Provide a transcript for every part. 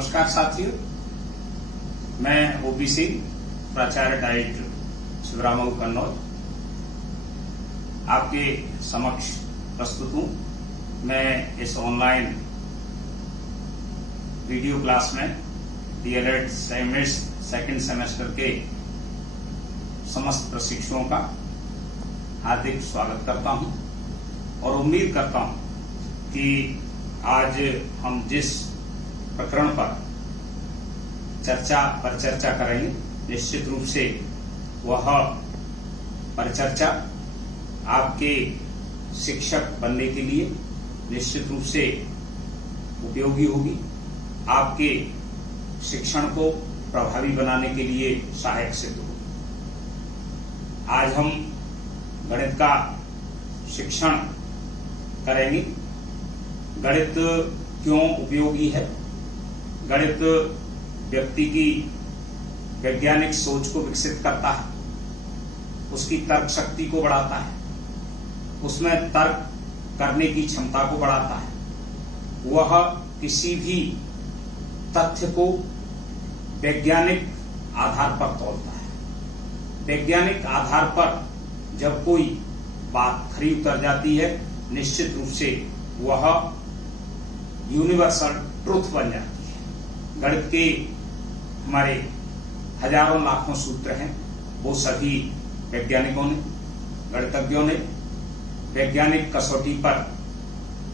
नमस्कार साथियों, मैं ओबीसी प्राचार्य डाइट शिवरामऊ कन्नौज आपके समक्ष प्रस्तुत हूं। मैं इस ऑनलाइन वीडियो क्लास में डीएलएड सेकंड सेमेस्टर के समस्त प्रशिक्षुओं का हार्दिक स्वागत करता हूं और उम्मीद करता हूं कि आज हम जिस प्रकरण पर चर्चा करेंगे, निश्चित रूप से वह परिचर्चा आपके शिक्षक बनने के लिए निश्चित रूप से उपयोगी होगी, आपके शिक्षण को प्रभावी बनाने के लिए सहायक सिद्ध होगी। आज हम गणित का शिक्षण करेंगे। गणित क्यों उपयोगी है? गणित व्यक्ति की वैज्ञानिक सोच को विकसित करता है, उसकी तर्क शक्ति को बढ़ाता है, उसमें तर्क करने की क्षमता को बढ़ाता है, वह किसी भी तथ्य को वैज्ञानिक आधार पर तोलता है। वैज्ञानिक आधार पर जब कोई बात खरी उतर जाती है, निश्चित रूप से वह यूनिवर्सल ट्रुथ बन जाती है। गणित के हमारे हजारों लाखों सूत्र हैं, वो सभी वैज्ञानिकों ने, गणितज्ञों ने वैज्ञानिक कसौटी पर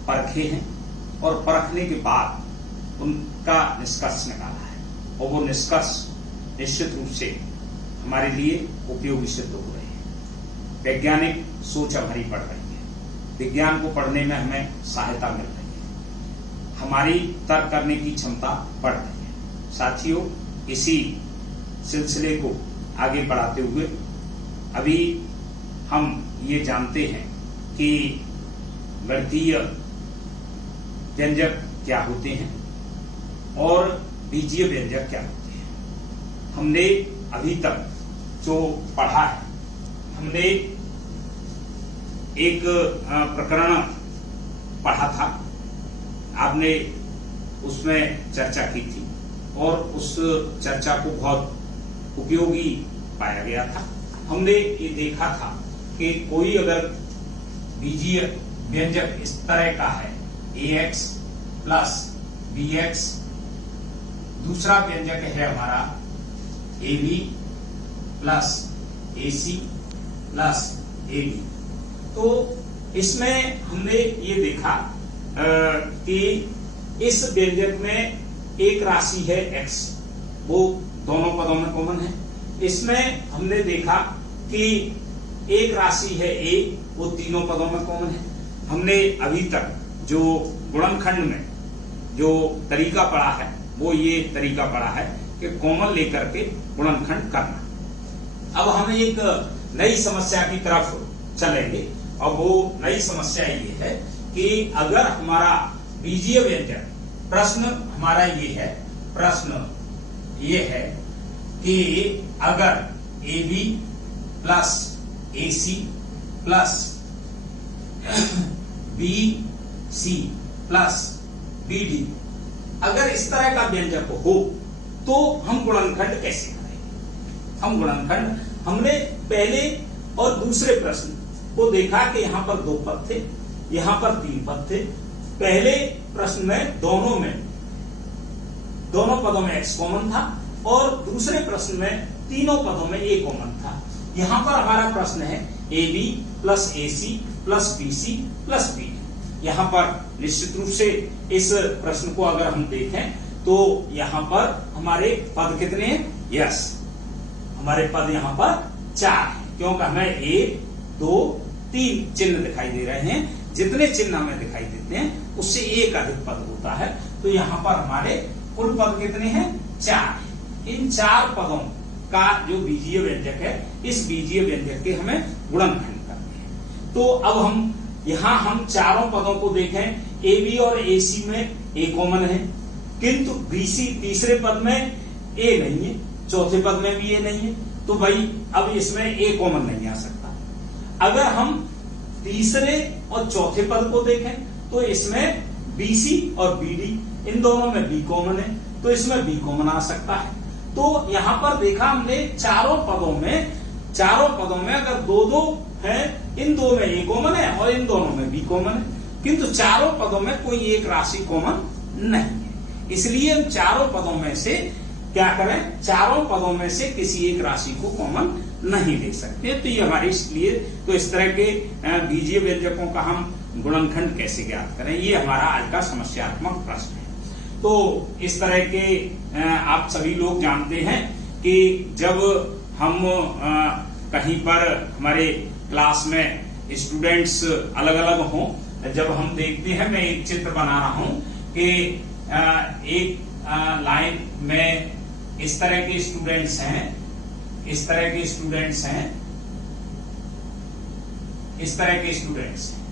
परखे हैं और परखने के बाद उनका निष्कर्ष निकाला है और वो निष्कर्ष निश्चित रूप से हमारे लिए उपयोगी सिद्ध हो रहे हैं। वैज्ञानिक सोच हमारी बढ़ रही है, विज्ञान को पढ़ने में हमें सहायता मिल रही है, हमारी तर्क करने की क्षमता बढ़ रही है। साथियों, इसी सिलसिले को आगे बढ़ाते हुए अभी हम ये जानते हैं कि गणितीय व्यंजक क्या होते हैं और बीजीय व्यंजक क्या होते हैं। हमने अभी तक जो पढ़ा है, हमने एक प्रकरण पढ़ा था, आपने उसमें चर्चा की थी और उस चर्चा को बहुत उपयोगी पाया गया था। हमने ये देखा था कि कोई अगर बीजीय व्यंजक इस तरह का है, ax प्लस bx, दूसरा व्यंजक है हमारा ab plus ac plus ab, तो इसमें हमने ये देखा कि इस व्यंजक में एक राशि है x, वो दोनों पदों में कॉमन है। इसमें हमने देखा कि एक राशि है a, वो तीनों पदों में कॉमन है। हमने अभी तक जो गुणनखंड में जो तरीका पढ़ा है, वो ये तरीका पढ़ा है कि कॉमन लेकर के गुणनखंड करना। अब हम एक नई समस्या की तरफ चलेंगे और वो नई समस्या ये है कि अगर हमारा बीजीय व्यंजक, प्रश्न हमारा ये है, प्रश्न ये है कि अगर AB plus AC plus BC plus BD अगर इस तरह का व्यंजक हो तो हम गुणनखंड कैसे करेंगे? हम गुणनखंड, हमने पहले और दूसरे प्रश्न को देखा कि यहां पर 2 पद थे, यहां पर 3 पद थे। पहले प्रश्न में दोनों पदों में x कॉमन था और दूसरे प्रश्न में तीनों पदों में a कॉमन था। यहां पर हमारा प्रश्न है AB plus AC plus BC plus BD। यहां पर निश्चित रूप से इस प्रश्न को अगर हम देखें तो यहां पर हमारे पद कितने हैं? यस, हमारे पद यहां पर 4 हैं, क्योंकि हमें 1 2 3 चिन्ह दिखाई दे रहे हैं। जितने चिन्ह हमें दिखाई देते हैं उससे एक अधिक पद होता है, तो यहाँ पर हमारे कुल पद कितने हैं? 4। इन 4 पदों का जो बीजीय व्यंजक है, इस बीजीय व्यंजक के हमें गुणनखंड करने हैं। तो अब हम यहाँ हम चारों पदों को देखें, AB और AC में A कॉमन है, किंतु BC तीसरे पद में A नहीं है, चौथे पद में भी A नहीं है, तो भाई अब इसमें A कॉमन नहीं आ सकता। अगर हम तीसरे और चौथे पद को देखें तो इसमें BC और BD इन दोनों में B कॉमन है, तो इसमें बी कॉमन आ सकता है। तो यहां पर देखा हमने चारों पदों में अगर दो दो है, इन दो में ए कॉमन है और इन दोनों में बी कॉमन है, किंतु चारों पदों में कोई एक राशि कॉमन नहीं है। इसलिए हम चारों पदों में से क्या करें, चारों पदों में से किसी एक राशि को कॉमन नहीं ले सकते। तो ये हमारे इसलिए तो इस तरह के बीजीय व्यंजकों का हम गुणनखंड कैसे ज्ञात करें, ये हमारा आज का समस्यात्मक प्रश्न है। तो इस तरह के आप सभी लोग जानते हैं कि जब हम कहीं पर हमारे क्लास में स्टूडेंट्स अलग अलग हों, जब हम देखते हैं, मैं एक चित्र बना रहा हूं कि एक लाइन में इस तरह के स्टूडेंट्स हैं, इस तरह के स्टूडेंट्स हैं, इस तरह के स्टूडेंट्स हैं।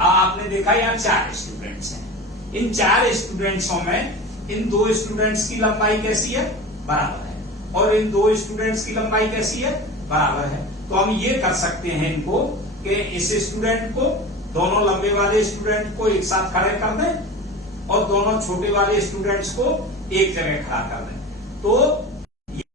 आपने देखा यहाँ 4 स्टूडेंट्स हैं। इन 4 स्टूडेंट्सों में इन 2 स्टूडेंट्स की लंबाई कैसी है, बराबर है, और इन 2 स्टूडेंट्स की लंबाई कैसी है, बराबर है। तो हम ये कर सकते हैं इनको कि इस स्टूडेंट को, दोनों लंबे वाले स्टूडेंट को एक साथ खड़े कर दें और दोनों छोटे वाले स्टूडेंट्स को एक जगह खड़ा कर दें। तो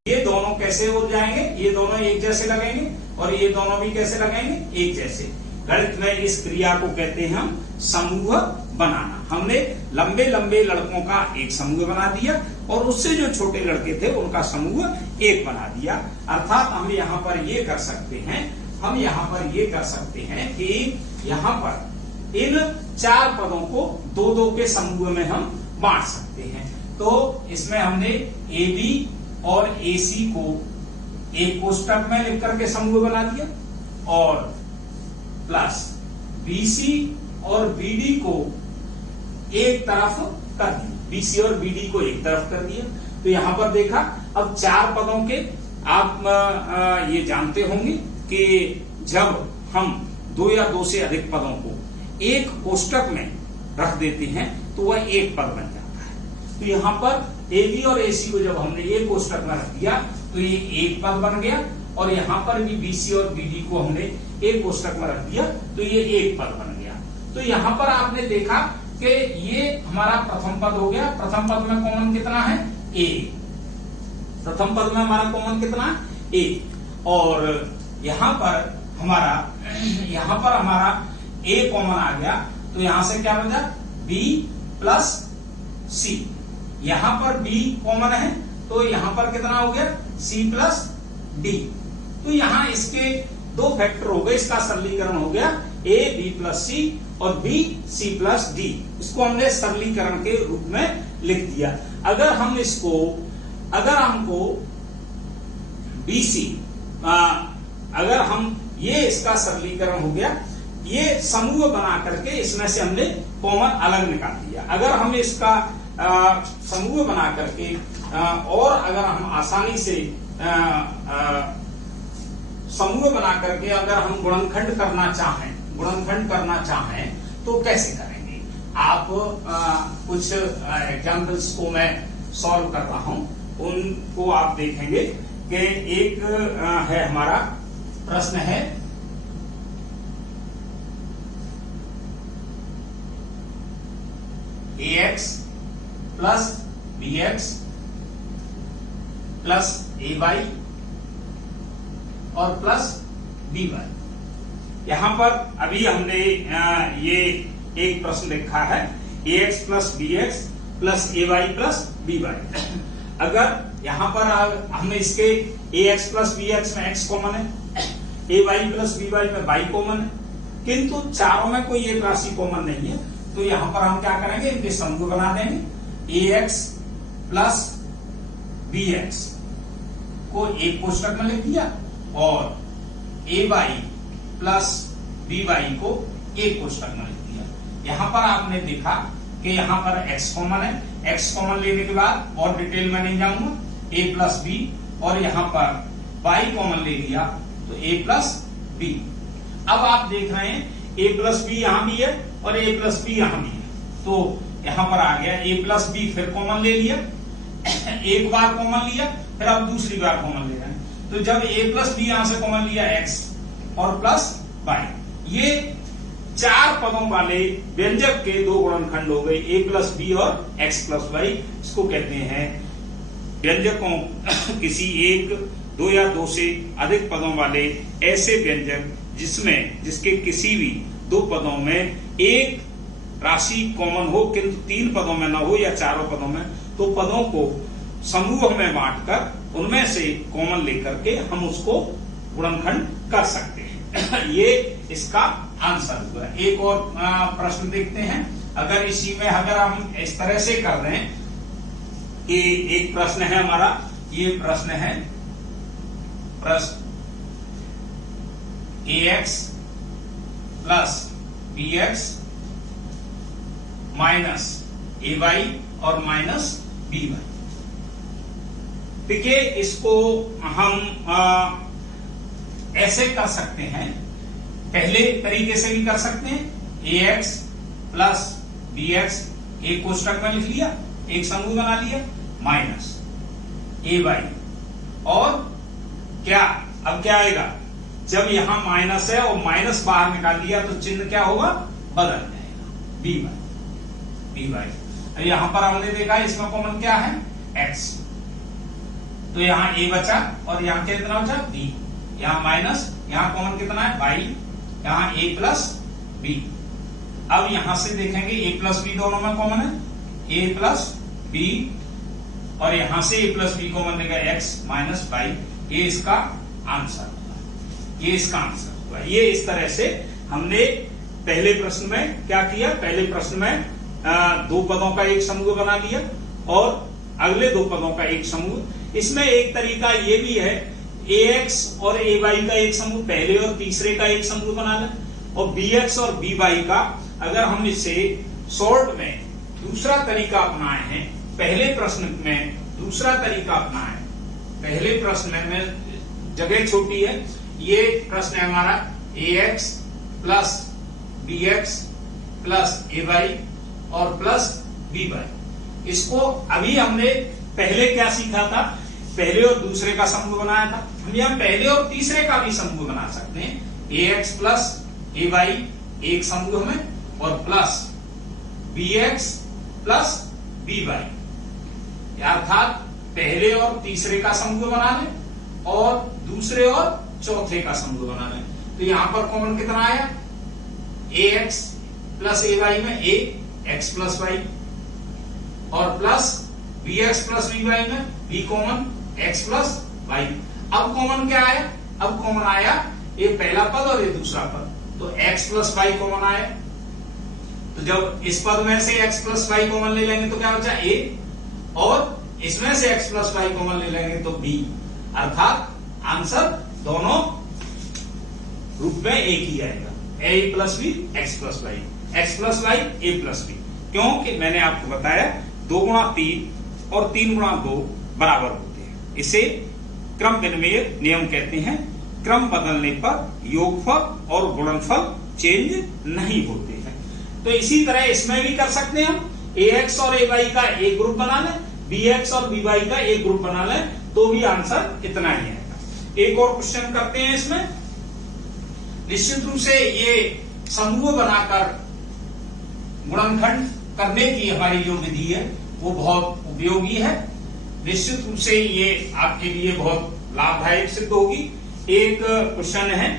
ये दोनों कैसे हो जाएंगे, ये दोनों एक जैसे लगेंगे और ये दोनों भी कैसे लगेंगे, एक जैसे। गणित में इस क्रिया को कहते हैं हम समूह बनाना। हमने लंबे लंबे लड़कों का एक समूह बना दिया और उससे जो छोटे लड़के थे उनका समूह एक बना दिया। अर्थात हम यहाँ पर ये कर सकते हैं, हम यहाँ पर ये कर सकते हैं कि यहाँ पर इन 4 पदों को 2-2 के समूह में हम बांट सकते हैं। तो इसमें हमने ए बी और ए सी को एक कोष्टक में लिख करके समूह बना दिया और प्लस बी सी और बी डी को एक तरफ कर दिया, बी सी और बी डी को एक तरफ कर दिया। तो यहां पर देखा, अब 4 पदों के आप ये जानते होंगे कि जब हम 2 या 2 से अधिक पदों को एक कोष्टक में रख देते हैं तो वह एक पद बन जाता है। तो यहां पर ए बी और ए सी को जब हमने एक कोष्टक में रख दिया तो ये एक पद बन गया, और यहां पर भी बी सी और बी डी को हमने एक कोष्टक में रख दिया तो ये एक पद बन गया। तो यहां पर आपने देखा कि ये हमारा प्रथम पद हो गया। प्रथम पद में कॉमन कितना है, ए। प्रथम पद में हमारा कॉमन कितना, ए। और यहां पर हमारा ए कॉमन आ गया। तो यहां से क्या बचा, बी प्लस सी। यहां पर बी कॉमन है तो यहां पर कितना हो गया, सी प्लस डी। तो यहां इसके 2 फैक्टर हो गए, इसका सरलीकरण हो गया ए बी प्लस सी और बी सी प्लस डी। इसको हमने सरलीकरण के रूप में लिख दिया। अगर हमको बी सी, अगर हम ये इसका सरलीकरण हो गया, ये समूह बना करके इसमें से हमने कॉमन अलग निकाल दिया। अगर हम इसका समूह बना करके और अगर हम आसानी से समूह बना करके अगर हम गुणनखंड करना चाहें तो कैसे करेंगे। आप कुछ एग्जाम्पल्स को मैं सॉल्व कर रहा हूं, उनको आप देखेंगे कि एक है हमारा प्रश्न है ax plus bx plus ay और प्लस by। यहां पर अभी हमने ये एक प्रश्न लिखा है ax plus bx plus ay plus by। अगर यहां पर हमने इसके ax प्लस bx में x कॉमन है, ay प्लस by में y कॉमन है, किंतु चारों में कोई एक राशि कॉमन नहीं है। तो यहां पर हम क्या करेंगे, इनके समूह बना देंगे। ax प्लस bx को एक कोष्टक में लिख दिया और ay प्लस by को एक कोष्टक में लिख दिया। यहां पर आपने देखा कि यहां पर x कॉमन है, x कॉमन लेने के बाद और डिटेल में नहीं जाऊंगा, a प्लस b, और यहां पर y कॉमन ले लिया तो a प्लस b। अब आप देख रहे हैं a प्लस b यहां भी है और a प्लस b यहां भी है। तो यहां पर आ गया a प्लस b, फिर कॉमन ले लिया, एक बार कॉमन लिया, फिर अब दूसरी बार कॉमन ले रहे हैं। तो जब a प्लस b यहां से कॉमन लिया x और प्लस y, ये 4 पदों वाले व्यंजक के 2 गुणनखंड हो गए, a प्लस b और x प्लस y। इसको कहते हैं व्यंजकों किसी एक, दो या दो से अधिक पदों वाले ऐसे व्यंजक जिसके किसी भी दो पदों में एक राशि कॉमन हो किंतु तीन पदों में न हो या चारों पदों में, तो पदों को समूह में बांटकर उनमें से कॉमन लेकर के हम उसको गुणनखंड कर सकते हैं। ये इसका आंसर हुआ। एक और प्रश्न देखते हैं। अगर इसी में अगर हम इस तरह से कर दें कि एक प्रश्न है हमारा, ये प्रश्न है प्रश्न ax plus bx minus ay और माइनस by। देखिए इसको हम ऐसे कर सकते हैं, पहले तरीके से भी कर सकते हैं। ax प्लस bx एक कोष्टक में लिख लिया, एक समूह बना लिया, माइनस ay और क्या, अब क्या आएगा, जब यहां माइनस है और माइनस बाहर निकाल लिया तो चिन्ह क्या होगा, बदल जाएगा, by। यहां पर हमने देखा इसमें कॉमन क्या है, x, तो यहां a बचा और यहां कितना बचा, b, यहां माइनस, यहां कॉमन कितना है, y, यहां a प्लस b। अब यहां से देखेंगे a प्लस b दोनों में कॉमन है, a प्लस b और यहां से a प्लस b कॉमन लेगा, x माइनस y। ये इसका आंसर हुआ, ये इसका आंसर हुआ। ये इस तरह से हमने पहले प्रश्न में क्या किया, पहले प्रश्न में दो पदों का एक समूह बना लिया और अगले दो पदों का एक समूह। इसमें एक तरीका ये भी है, ax और ay का एक समूह पहले और तीसरे का एक समूह बना लें, और bx और by का अगर हम इसे शॉर्ट में दूसरा तरीका अपनाए हैं, पहले प्रश्न में दूसरा तरीका अपनाए, पहले प्रश्न में जगह छोटी है, ये प्रश्न है हमारा ax plus bx plus ay और प्लस by। इसको अभी हमने पहले क्या सीखा था, पहले और दूसरे का समूह बनाया था, हम यहाँ पहले और तीसरे का भी समूह बना सकते हैं। ax प्लस ay एक समूह में और प्लस bx प्लस by, अर्थात पहले और तीसरे का समूह बना लें और दूसरे और चौथे का समूह बना लें। तो यहां पर कॉमन कितना आया, ax प्लस ay में a x प्लस y और प्लस bx प्लस by में b common x plus y। अब कॉमन क्या आया, अब कॉमन आया ये पहला पद और ये दूसरा पद, तो x प्लस y कॉमन आया। तो जब इस पद में से x प्लस y कॉमन ले लेंगे तो क्या बचा, a, और इसमें से x प्लस y कॉमन ले लेंगे तो b, अर्थात आंसर दोनों रूप में एक ही आएगा, a plus b x plus y, x plus y a plus b। क्योंकि मैंने आपको बताया 2 गुणा 3 और 3 गुणा 2 बराबर होते हैं। इसे क्रम विनिमय नियम कहते हैं। क्रम बदलने पर योगफल और गुणनफल चेंज नहीं होते हैं। तो इसी तरह इसमें भी कर सकते हैं हम, ax और ay का एक ग्रुप बना लें, bx और by का एक ग्रुप बना लें, तो भी आंसर इतना ही आएगा। एक और क्वेश्चन करते हैं इसमें। निश्चित रूप से ये समूह बनाकर गुणनखंड करने की हमारी जो विधि है वो बहुत उपयोगी है। निश्चित रूप से ये आपके लिए बहुत लाभदायक सिद्ध होगी। एक क्वेश्चन है,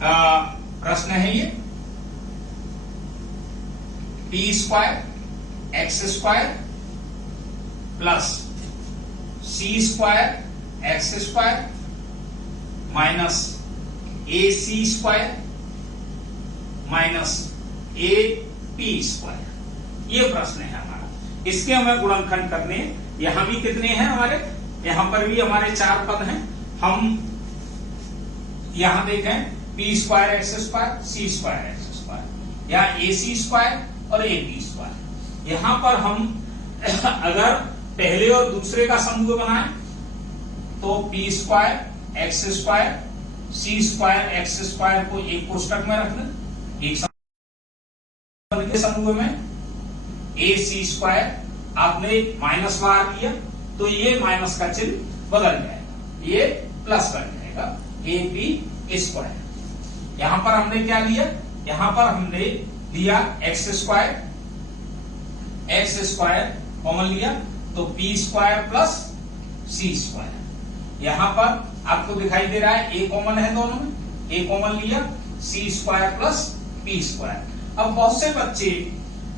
प्रश्न है ये, p square x square plus c square x square minus ac square minus ap square, ये प्रश्न है हमारा। इसके हमें गुणनखंड करने हैं। यहां भी कितने हैं हमारे, यहां पर भी हमारे 4 पद हैं। हम यहां देखें p square x square, c square x square, या ac स्क्वायर और ap स्क्वायर। यहां पर हम अगर पहले और दूसरे का समूह बनाएं तो p square x square c square x square को एक कोष्टक में रख लें, एक समूह में ac स्क्वायर आपने माइनस बाहर किया तो ये माइनस का चिन्ह बदल जाएगा, ये प्लस बन जाएगा, ap स्क्वायर। यहां पर हमने क्या लिया, यहां पर हमने लिया एक्स स्क्वायर कॉमन लिया तो P square plus c square. यहां पर आपको दिखाई दे रहा है ए कॉमन है दोनों में, ए कॉमन लिया, सी स्क्वायर प्लस पी स्क्वायर। अब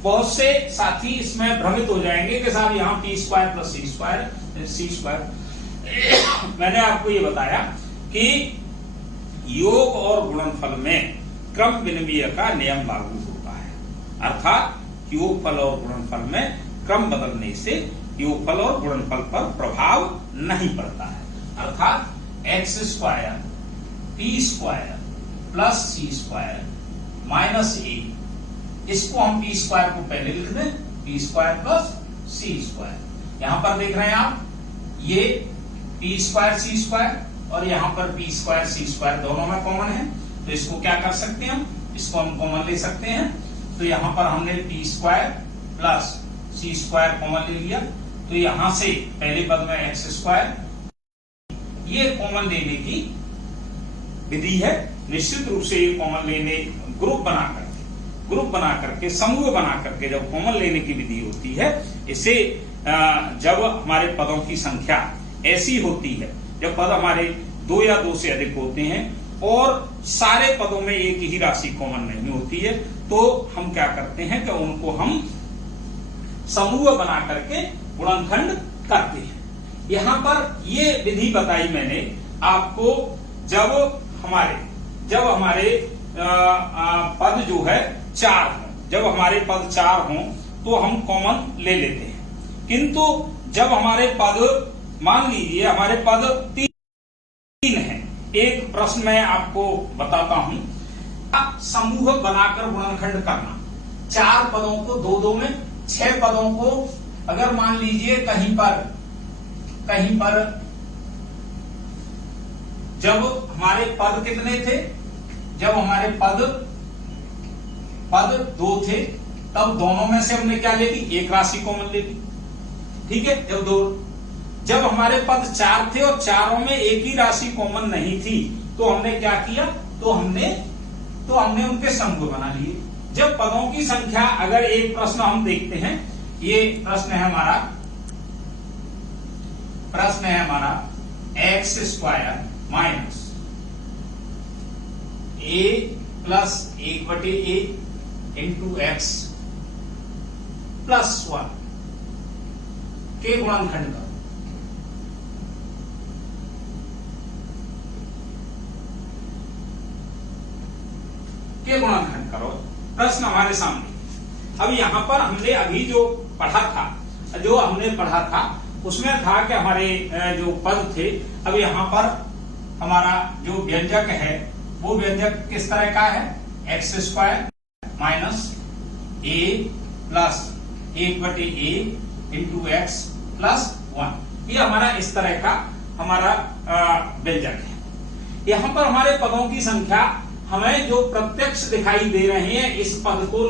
बहुत से साथी इसमें भ्रमित हो जाएंगे कि साहब यहाँ P square plus c square. मैंने आपको ये बताया कि योग और गुणनफल में क्रम विनिमय का नियम लागू होता है, अर्थात योगफल और गुणनफल में क्रम बदलने से योगफल और गुणनफल पर प्रभाव नहीं पड़ता है। अर्थात x square p square plus c square minus a, इसको हम पी स्क्वायर को पहले लिख दें, p square plus c square. यहां पर देख रहे हैं आप, ये पी स्क्वायर सी स्क्वायर और यहां पर पी स्क्वायर सी स्क्वायर दोनों में कॉमन है, तो इसको क्या कर सकते हैं हम, इसको हम कॉमन ले सकते हैं। तो यहां पर हमने P square plus c square common ले लिया, तो यहां से पहले पद में एक्स स्क्वायर, ये कॉमन लेने की विधि है। निश्चित रूप से ये कॉमन लेने ग्रुप बना करके समूह बना करके जब कॉमन लेने की विधि होती है, इसे जब हमारे पदों की संख्या ऐसी होती है, जब पद हमारे 2 या 2 से अधिक होते हैं और सारे पदों में एक ही राशि कॉमन नहीं होती है, तो हम क्या करते हैं कि उनको हम समूह बना करके गुणनखंड करते हैं। यहां पर ये विधि बताई मैंने आपको, जब हमारे पद जो है 4 हों, जब हमारे पद 4 हों तो हम कॉमन ले लेते हैं, किंतु जब हमारे पद, मान लीजिए हमारे पद 3 हैं, एक प्रश्न मैं आपको बताता हूं, समूह बनाकर गुणनखंड करना, 4 पदों को 2-2 में, 6 पदों को अगर मान लीजिए कहीं पर जब हमारे पद कितने थे, जब हमारे पद 2 थे, तब दोनों में से हमने क्या ले ली, एक राशि कॉमन ले ली, ठीक है। जब हमारे पद 4 थे और चारों में एक ही राशि कॉमन नहीं थी, तो हमने क्या किया, तो हमने उनके समूह बना लिए। जब पदों की संख्या, अगर एक प्रश्न हम देखते हैं, ये प्रश्न है हमारा x square minus a plus 1/a into x plus 1 के गुणनखंड करो। प्रश्न हमारे सामने। अब यहां पर हमने अभी जो हमने पढ़ा था उसमें था कि हमारे जो पद थे, अब यहां पर हमारा जो व्यंजक है वो व्यंजक किस तरह का है, x square minus a plus 1/a into x plus 1, ये हमारा इस तरह का हमारा व्यंजक है। यहां पर हमारे पदों की संख्या हमें जो प्रत्यक्ष दिखाई दे रहे हैं, इस पद को,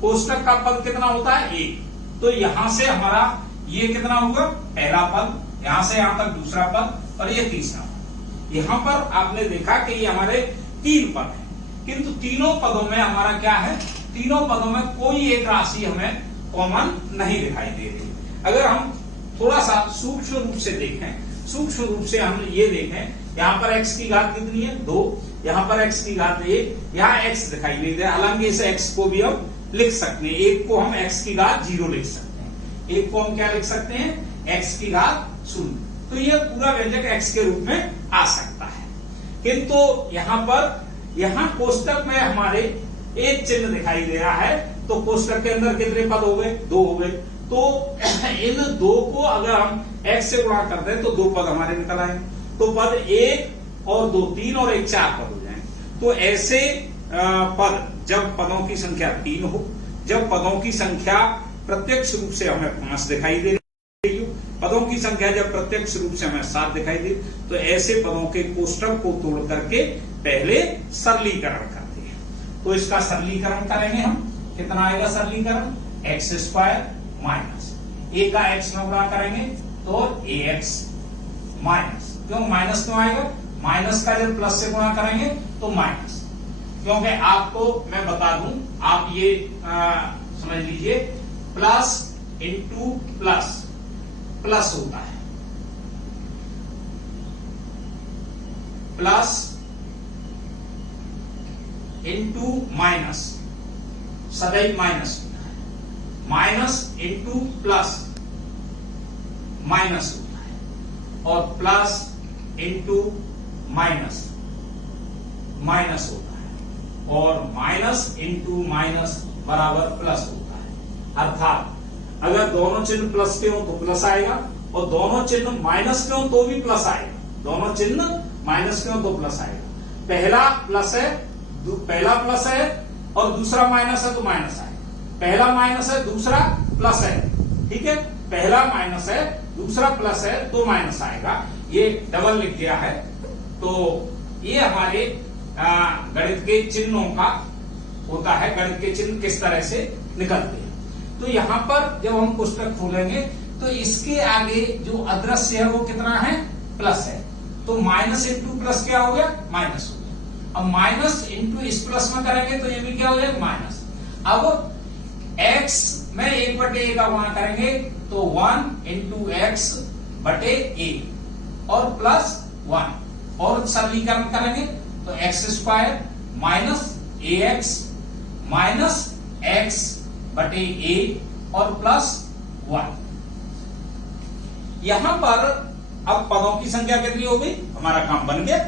कोष्टक का पद कितना होता है 1, तो यहां से हमारा ये कितना होगा, पहला पद, यहां से यहां तक दूसरा पद और ये तीसरा पद। यहां पर आपने देखा कि ये हमारे 3 पद हैं, किंतु तीनों पदों में हमारा क्या है, तीनों पदों में कोई एक राशि हमें कॉमन नहीं दिखाई दे रही। अगर हम थोड़ा सा सूक्ष्म रूप से देखें, सूक्ष्म रूप से हम ये देखें, यहाँ पर x की घात कितनी है 2, यहाँ पर x की घात 1, यहाँ x दिखाई नहीं दे, हालांकि इस x को भी हम लिख सकते हैं, एक को हम x की घात 0 लिख सकते हैं, एक को हम क्या लिख सकते हैं, x की घात 0, तो ये पूरा व्यंजक x के रूप में आ सकता है। किंतु यहाँ कोष्टक में हमारे एक चिन्ह दिखाई दे रहा है, तो कोष्टक के अंदर कितने पद हो गए, 2 हो गए, तो इन 2 को अगर हम x से गुणा करते हैं तो 2 पद हमारे निकल आए, तो पद 1 और 2 3 और 1 4 पद हो जाएं। तो ऐसे पद, जब पदों की संख्या 3 हो, जब पदों की संख्या प्रत्यक्ष रूप से हमें 5 दिखाई दे रही हो, पदों की संख्या जब प्रत्यक्ष रूप से हमें 7 दिखाई दे, तो ऐसे पदों के कोष्टक को तोड़ करके पहले सरलीकरण करते हैं। तो इसका सरलीकरण करेंगे हम, कितना आएगा सरलीकरण, एक्स स्क्वायर माइनस ए का एक्स में गुणा करेंगे तो ax माइनस, क्यों माइनस क्यों आएगा, माइनस का जब प्लस से गुणा करेंगे तो माइनस, क्योंकि आपको मैं बता दूं, आप ये समझ लीजिए, प्लस इंटू प्लस प्लस होता है, प्लस इंटू माइनस, सदैव माइनस होता है, माइनस इंटू प्लस माइनस होता है, और प्लस इंटू माइनस माइनस होता है, और माइनस इंटू माइनस बराबर प्लस होता है। अर्थात अगर दोनों चिन्ह प्लस के हो तो प्लस आएगा, और दोनों चिन्ह माइनस के हो तो भी प्लस आएगा, दोनों चिन्ह माइनस के हो तो प्लस आएगा। पहला प्लस है और दूसरा माइनस है तो माइनस आएगा, पहला माइनस है दूसरा प्लस है, ठीक है, पहला माइनस है दूसरा प्लस है तो माइनस आएगा, ये डबल लिख दिया है। तो ये हमारे गणित के चिन्हों का होता है, गणित के चिन्ह किस तरह से निकलते हैं। तो यहां पर जब हम पुस्तक खोलेंगे तो इसके आगे जो अदृश्य है वो कितना है, प्लस है, तो माइनस इंटू प्लस क्या हो गया, माइनस हो गया। अब माइनस इंटू इस प्लस में करेंगे तो ये भी क्या हो जाएगा, माइनस। अब x में 1/a का गुणा करेंगे तो 1 इंटू एक्स बटे a और प्लस 1, और सरलीकरण करेंगे तो x square minus ax minus x बटे a और प्लस 1। यहां पर अब पदों की संख्या कितनी हो गई, हमारा काम बन गया,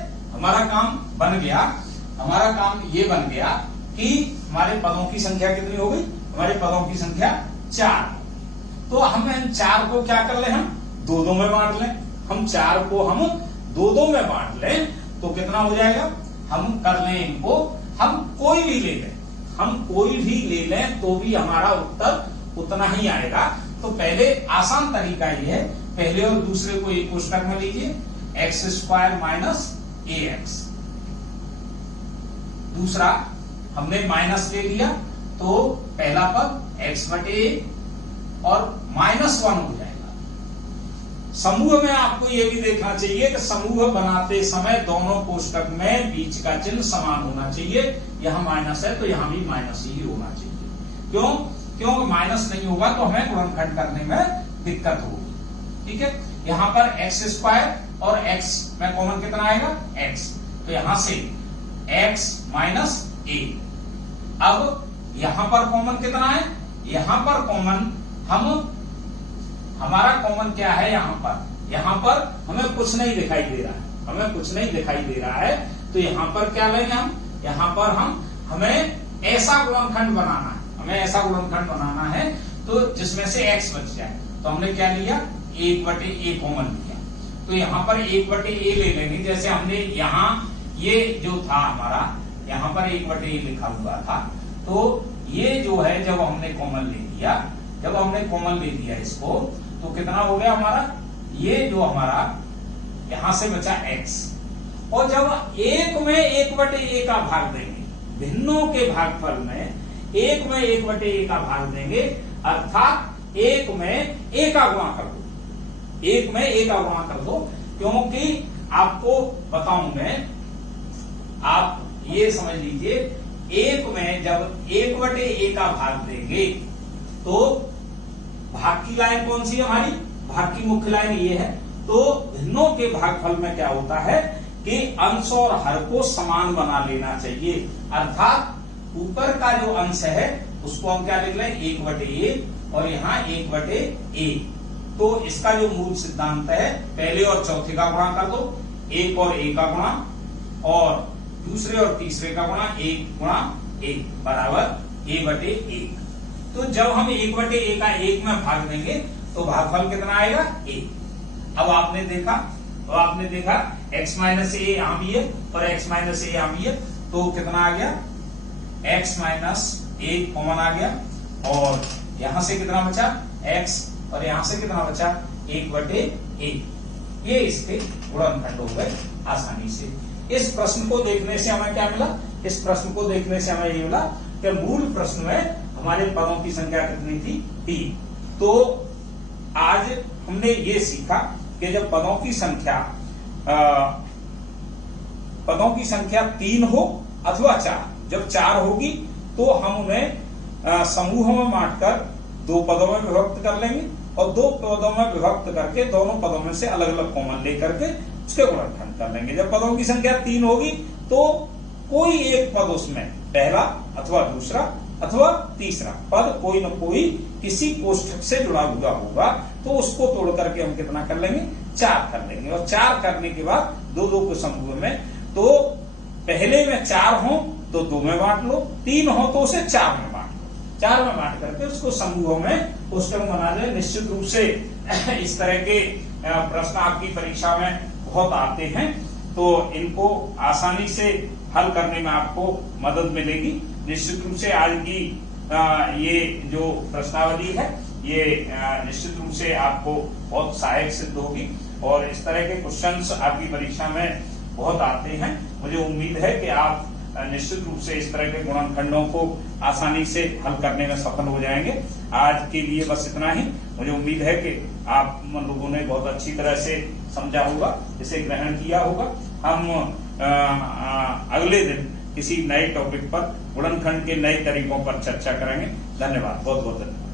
हमारा काम ये बन गया कि हमारे पदों की संख्या कितनी हो गई, हमारे पदों की संख्या 4। तो हम इन 4 को क्या कर ले, हम 2-2 में बांट लें, हम 4 को हम 2-2 में बांट लें तो कितना हो जाएगा, हम कर लें इनको, हम कोई भी ले लें तो भी हमारा उत्तर उतना ही आएगा। तो पहले आसान तरीका ये है, पहले और दूसरे को एक कोष्टक में लीजिए, एक्स स्क्वायर माइनस ए एक्स, दूसरा हमने माइनस ले लिया तो पहला पद एक्स बटे और माइनस 1 हो जाएगा। समूह में आपको यह भी देखना चाहिए कि समूह बनाते समय दोनों कोष्टक में बीच का चिन्ह समान होना चाहिए, यहां माइनस है तो यहां भी माइनस ही होना चाहिए। क्योंकि माइनस नहीं होगा तो हमें गुणनखंड करने में दिक्कत होगी, ठीक है। यहां पर एक्स स्क्वायर और एक्स में कॉमन कितना आएगा, एक्स, तो यहां से एक्स माइनस ए। अब यहां पर कॉमन कितना है, यहां पर कॉमन हमारा कॉमन क्या है, यहां पर हमें कुछ नहीं दिखाई दे रहा है, तो यहां पर क्या लेंगे हम, यहां पर हमें ऐसा गुणनखंड बनाना है तो जिसमें से x बच जाए। तो हमने क्या लिया, 1/a कॉमन लिया, तो यहां पर 1/a ले लेंगे। जैसे हमने यहां ये जो था हमारा, यहां पर 1/a लिखा हुआ था, तो ये जो है जब हमने कॉमन ले लिया इसको, तो कितना हो गया हमारा, ये जो हमारा यहां से बचा x, और जब 1 में 1/a का भाग देंगे, भिन्नों के भागफल में 1 में 1/a का भाग देंगे, अर्थात 1 में a का गुणा कर दो, क्योंकि आपको बताऊं मैं, आप ये समझ लीजिए, 1 में जब 1/a का भाग देंगे तो भाग की लाइन कौन सी है हमारी, भाग की मुख्य लाइन ये है। तो भिन्नों के भागफल में क्या होता है कि अंश और हर को समान बना लेना चाहिए, अर्थात ऊपर का जो अंश है उसको हम क्या लिख लें, 1/a, और यहाँ 1/a। तो इसका जो मूल सिद्धांत है, पहले और चौथे का गुणा कर दो, 1 और a का गुणा, और दूसरे और तीसरे का गुणा 1 गुणा 1 बराबर a/1। तो जब हम 1/a का 1 में भाग देंगे तो भागफल कितना आएगा, a। अब आपने देखा x माइनस a यहां भी है और x माइनस a यहां भी है, तो कितना आ गया, x माइनस a कॉमन आ गया, और यहां से कितना बचा, x, और यहां से कितना बचा, 1/a। ये इसके गुणनखंड हो गए आसानी से। इस प्रश्न को देखने से हमें क्या मिला, ये मिला कि मूल प्रश्न में हमारे पदों की संख्या कितनी थी, 3। तो आज हमने ये सीखा कि जब पदों की संख्या 3 हो अथवा 4, जब 4 होगी तो हम उन्हें समूह में बांटकर 2 पदों में विभक्त कर लेंगे, और दो पदों में विभक्त करके दोनों पदों में से अलग अलग कॉमन लेकर के उसके गुणनखंड कर लेंगे। जब पदों की संख्या 3 होगी तो कोई एक पद उसमें पहला अथवा दूसरा अथवा तीसरा पद कोई न कोई किसी कोष्ठक से जुड़ा हुआ होगा, तो उसको तोड़ करके हम कितना कर लेंगे, 4 कर लेंगे। और 4 करने के बाद दो दो के समूह में, तो पहले में 4 हो तो 2 में बांट लो, 3 हो तो उसे 4 में बांट लो, 4 में बांट करके उसको समूहों में कोष्ठक बना ले। निश्चित रूप से इस तरह के प्रश्न आपकी परीक्षा में बहुत आते हैं, तो इनको आसानी से हल करने में आपको मदद मिलेगी। निश्चित रूप से आज की ये जो प्रश्नावली है ये निश्चित रूप से आपको बहुत सहायक सिद्ध होगी, और इस तरह के क्वेश्चंस आपकी परीक्षा में बहुत आते हैं। मुझे उम्मीद है कि आप निश्चित रूप से इस तरह के गुणनखंडों को आसानी से हल करने में सफल हो जाएंगे। आज के लिए बस इतना ही। मुझे उम्मीद है कि आप लोगों ने बहुत अच्छी तरह से समझा होगा, इसे ग्रहण किया होगा। हम अगले दिन किसी नए टॉपिक पर गुणनखंड के नए तरीकों पर चर्चा करेंगे। धन्यवाद, बहुत बहुत धन्यवाद।